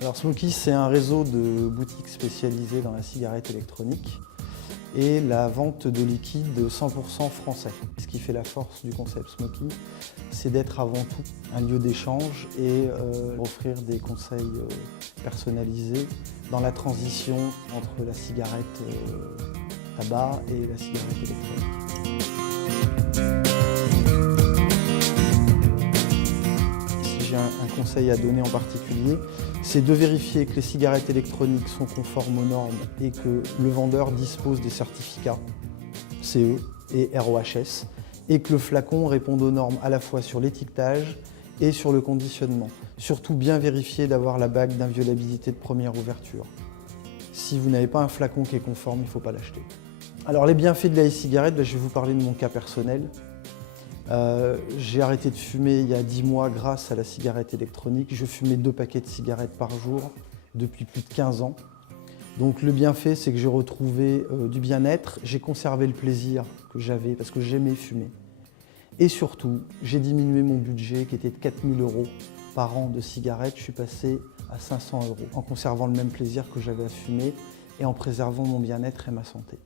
Alors Smoky, c'est un réseau de boutiques spécialisées dans la cigarette électronique et la vente de liquide 100% français. Ce qui fait la force du concept Smoky, c'est d'être avant tout un lieu d'échange et offrir des conseils personnalisés dans la transition entre la cigarette tabac et la cigarette électronique. Si j'ai un conseil à donner en particulier, c'est de vérifier que les cigarettes électroniques sont conformes aux normes et que le vendeur dispose des certificats CE et RoHS et que le flacon réponde aux normes à la fois sur l'étiquetage et sur le conditionnement. Surtout bien vérifier d'avoir la bague d'inviolabilité de première ouverture. Si vous n'avez pas un flacon qui est conforme, il ne faut pas l'acheter. Alors les bienfaits de la e-cigarette, je vais vous parler de mon cas personnel. J'ai arrêté de fumer il y a 10 mois grâce à la cigarette électronique. Je fumais 2 paquets de cigarettes par jour depuis plus de 15 ans. Donc le bienfait, c'est que j'ai retrouvé du bien-être, j'ai conservé le plaisir que j'avais parce que j'aimais fumer. Et surtout, j'ai diminué mon budget qui était de 4 000 € par an de cigarettes. Je suis passé à 500 € en conservant le même plaisir que j'avais à fumer et en préservant mon bien-être et ma santé.